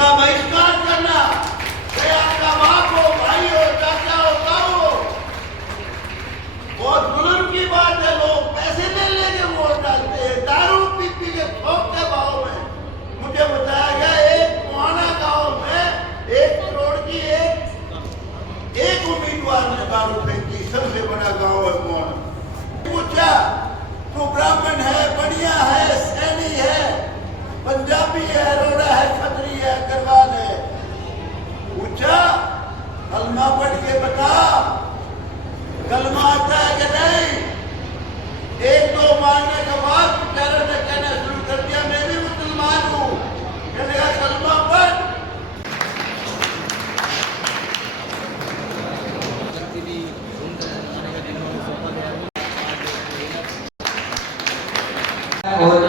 उसका बहिष्कार करना, चाहे आपका बाप हो, भाई हो, चाचा हो, ताऊ हो, बहुत जुल्म की बात है। लोग पैसे ले लेके वोट डालते हैं, दारू पी पी के थोक के भाव में। मुझे बताया गया एक मुहाना गांव में 1 करोड़ की एक उम्मीदवार ने दारू फेंकी। सबसे बड़ा गांव है मुहाना। पूछा तू ब्राह्मण है, बढ़िया है, सैनी है, पंजाबी है, रोड़ा है, खत्री है, अग्रवाल है, पूछा कलमा पढ़ के बता, कलमा आता है कि नहीं? 1-2 मारने के बाद बेचारे ने कहना शुरू कर दिया मैं भी मुसलमान हूँ। कहने लगा कलमा पढ़। और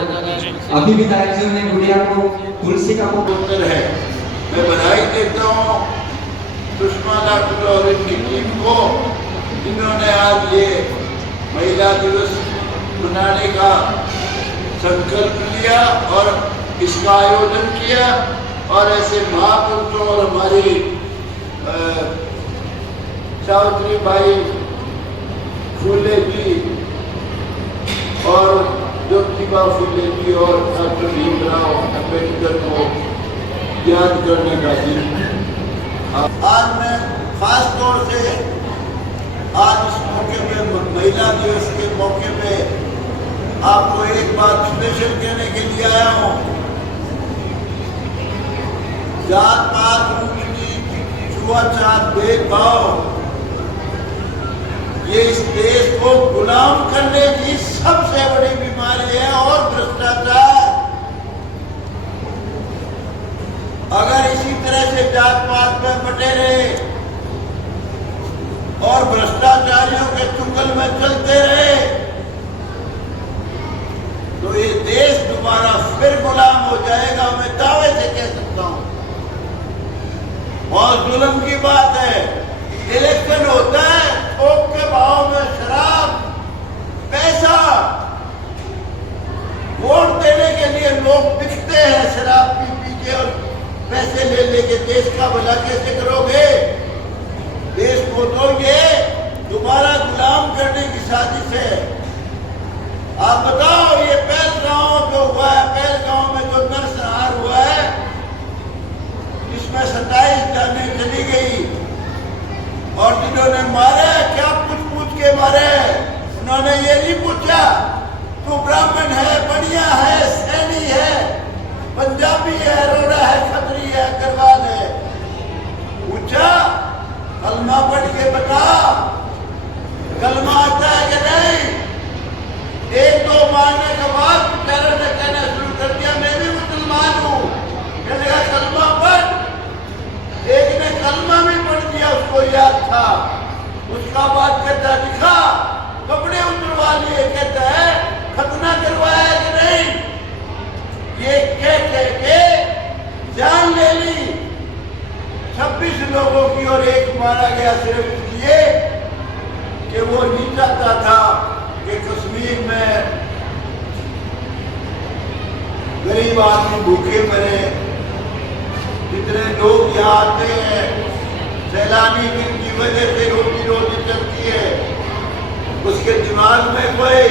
अभी विधायक जी ने गुड़िया को तुलसी का उत्तर है। मैं बधाई देता हूँ सुषमा डॉक्टर और इनकी टीम को, जिन्होंने आज ये महिला दिवस मनाने का संकल्प लिया और इसका आयोजन किया। और ऐसे महापुरुषों और हमारी सावित्री बाई फुले जी और ज्योतिबा फुले जी और डॉक्टर भीमराव अम्बेडकर को याद करने का दिन। आज मैं खास तौर से आज इस मौके पे, महिला दिवस के मौके पे, आपको एक बात स्पेशल कहने के लिए आया हूँ। जात पात, ऊंच नीच, छुआछूत, भेदभाव, ये इस देश को गुलाम करने की सबसे बड़ी बीमारी है। और भ्रष्टाचार, अगर इसी तरह से जात पात में बटे रहे और भ्रष्टाचारियों के चुंगल में चलते रहे तो ये देश दोबारा फिर गुलाम हो जाएगा। मैं दावे से कह सकता हूं। और जुल्म की बात है, इलेक्शन होता है, थोक के भाव में शराब, पैसा, वोट देने के लिए लोग बिकते हैं शराब पी पी के और पैसे ले लेके। देश का भला कैसे करोगे? देश को तो ये दोबारा गुलाम करने की साजिश है। आप बताओ, ये पहलगांव जो हुआ है, पहलगांव में जो नरसंहार हुआ है, इसमें 27 जानें चली गई और जिन्होंने मारे क्या पूछ के मारे? उन्होंने ये नहीं पूछा तू ब्राह्मण है, बढ़िया है, सैनी है, पंजाबी है, रोड़ा है, खत्री है, अग्रवाल है, पूछा कलमा पढ़ के बता, कलमा आता है कि नहीं? 1-2 मारने के बाद बेचारे ने कहना शुरू कर दिया मैं भी मुसलमान हूँ। कहने लगा कलमा पढ़। एक ने कलमा भी पढ़ दिया, उसको याद था। उसका बाद कहता दिखा, कपड़े उतरवा लिए, कहता है खतना करवाया कि नहीं? ये कह के जान ले ली 26 लोगों की और एक मारा गया सिर्फ इसलिए कि वो नहीं चाहता था कि कश्मीर में गरीब आदमी भूखे मरे। जितने लोग यहाँ आते हैं सैलानी, जिनकी वजह से रोटी रोटी चलती है, उसके दिमाग में कोई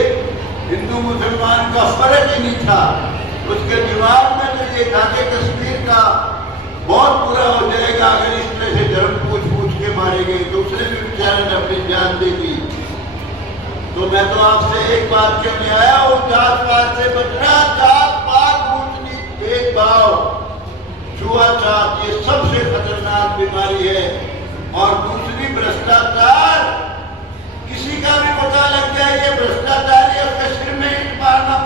हिंदू मुसलमान का फर्क ही नहीं था। उसके दिमाग में तो ये था कि कश्मीर का बहुत बुरा हो जाएगा अगर इस तरह से धर्म पूछ के मारे गए। तो उसने भी बेचारे ने अपनी जान दे दी। तो मैं तो आपसे एक बात कहने आया हूँ, जात पात से बचना। जात पात, ऊंच नीच, भेदभाव, छुआछूत, ये सबसे खतरनाक बीमारी है। और दूसरी भ्रष्टाचार, किसी का भी पता लग जाए ये भ्रष्टाचारी है, उसके सिर में ईंट मारना,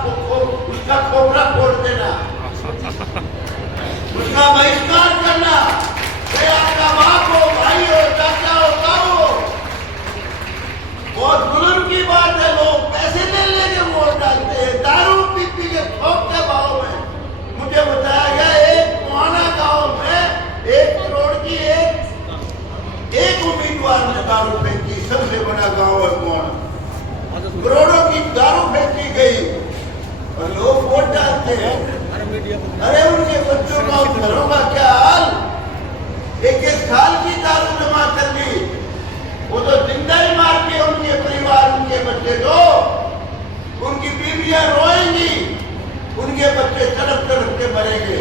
उसका खोपड़ा फोड़ देना, उसका बहिष्कार करना, चाहे आपका बाप हो, भाई हो, चाचा हो, ताऊ हो, बहुत जुल्म की बात है। लोग पैसे ले लेके वोट डालते हैं, दारू पी पी के थोक के भाव में। मुझे बताया गया एक मुहाना गांव में 1 करोड़ की एक उम्मीदवार ने दारू फेंकी। सबसे बड़ा गांव है मुहाना, करोड़ों की दारू फेंकी गई और लोग वोट डालते हैं। अरे उनके बच्चों का, घरों का क्या बच्चे दो, उनकी बीवियां रोएंगी, उनके बच्चे तड़प तड़प के मरेंगे।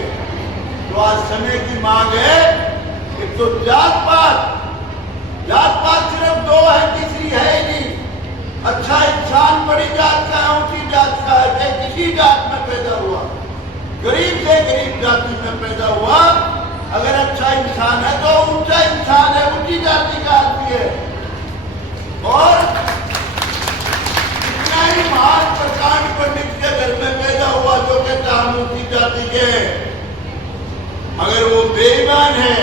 तो आज समय की मांग है, एक तो जात पात सिर्फ दो है, तीसरी है ही नहीं। अच्छा इंसान बड़ी जात का है, ऊंची जात का है, चाहे किसी जात में पैदा हुआ, गरीब से गरीब जाति में पैदा हुआ, अगर अच्छा इंसान है तो ऊंचा इंसान है, ऊंची जाति का आदमी है। और इतना ही महान प्रकांड पंडित के घर में पैदा हुआ जो कहता हम ऊंची जाति के, अगर वो बेईमान है,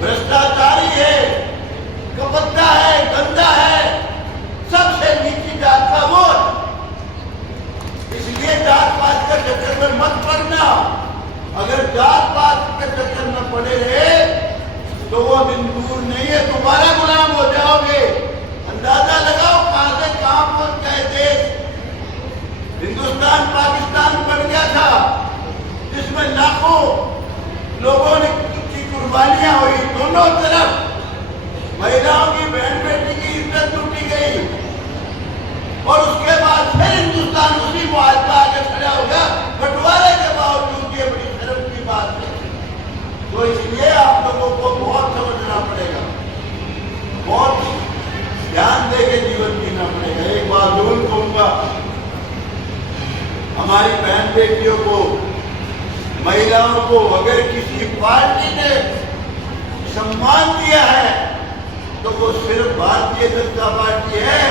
भ्रष्टाचारी है, कपट्टा है, गंदा है, सबसे नीची जात का वो। इसलिए जात पात के चक्कर में मत पड़ना। अगर जात पात के चक्कर में पड़े रहे तो वो दिन दूर नहीं है, तुम्हारे गुलाम हो जाओगे। अंदाजा लगाओ कहां से कहां पहुंच गए देश। हिंदुस्तान पाकिस्तान बन गया था जिसमें लाखों लोगों ने की कुर्बानियां हुई, दोनों तरफ महिलाओं की, बहन बेटी की इज्जत लूटी गई। और उसके बाद फिर हिंदुस्तान उसी मुआहदा आगे खड़ा हो गया, बंटवारे के बावजूद। ये बड़ी शर्म की बात है। तो इसलिए आप लोगों को बहुत समझना पड़ेगा, बहुत ध्यान देके जीवन जीना पड़ेगा। एक बात जरूर कहूंगा, हमारी बहन बेटियों को, महिलाओं को अगर किसी पार्टी ने सम्मान दिया है तो वो सिर्फ भारतीय जनता पार्टी है।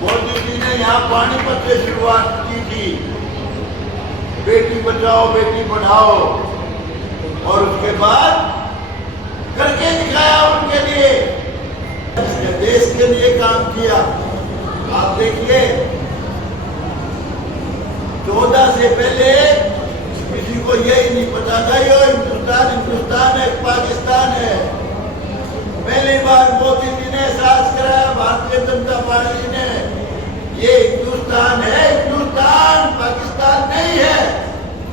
मोदी जी ने यहाँ पानीपत से शुरुआत की थी, बेटी बचाओ बेटी पढ़ाओ, और उसके बाद करके दिखाया उनके लिए, देश के लिए काम किया। आप देखिए 14 से पहले किसी को यही नहीं पता था ये हिंदुस्तान है, पाकिस्तान है। पहली बार मोदी जी ने एहसास कराया, भारतीय जनता पार्टी ने, ये हिंदुस्तान है, हिंदुस्तान पाकिस्तान नहीं है।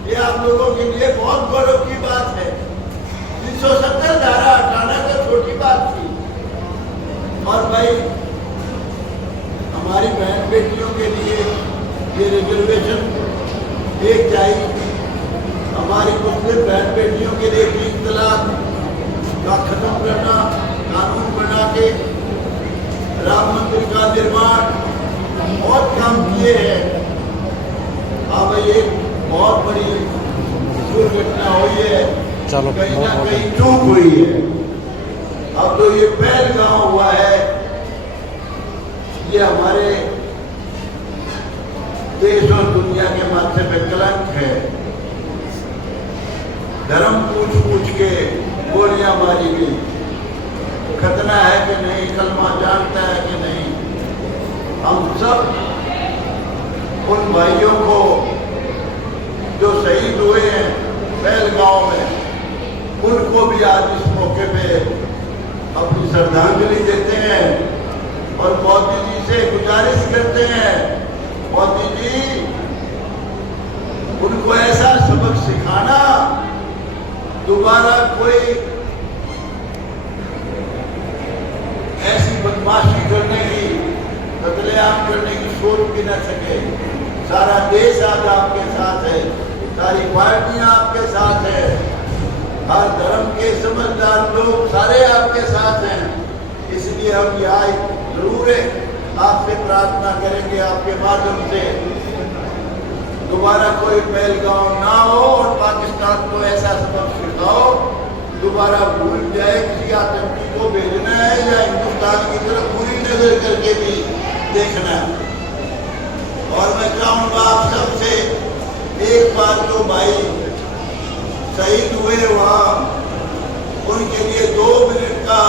ये आप लोगों के लिए बहुत गौरव की बात है। 370 धारा हटाना तो छोटी बात थी। और भाई हमारी बहन बेटियों के लिए ये रिजर्वेशन एक चाहिए, हमारी मुस्लिम बहन बेटियों के लिए 3 तलाक का खत्म करना, कानून बना के राम मंदिर का निर्माण, बहुत काम किए हैं। अब एक बहुत बड़ी दुर्घटना हुई है, कहीं ना कहीं चूक हुई है। अब तो ये पहलगांव हुआ है, ये हमारे देश और दुनिया के माथे पे कलंक है। धर्म पूछ के गोलियां मारी गई। खतना है कि नहीं, कलमा जानता है कि नहीं। हम सब उन भाइयों को जो शहीद हुए हैं पहलगांव में, उनको भी आज इस मौके पे अपनी श्रद्धांजलि देते हैं और मोदी जी से गुजारिश करते हैं, मोदी जी उनको ऐसा सबक सिखाना, दोबारा कोई ऐसी बदमाशी करने की, कत्लेआम करने की सोच भी न सके। सारा देश आज आपके साथ है, सारी पार्टियां आपके साथ है, हर धर्म के समझदार लोग सारे आपके साथ हैं। इसलिए हम यहाँ जरूर आपसे प्रार्थना करेंगे, आपके माध्यम से दोबारा कोई पहलगांव ना हो और पाकिस्तान को ऐसा सबक सिखाओ, दोबारा भूल जाए। किसी आतंकी को भेजना है या हिंदुस्तान की तरफ पूरी नजर करके भी देखना है। और मैं चाहूंगा आप सबसे एक बार जो भाई शहीद हुए वहां, उनके लिए 2 मिनट का